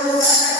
Deus.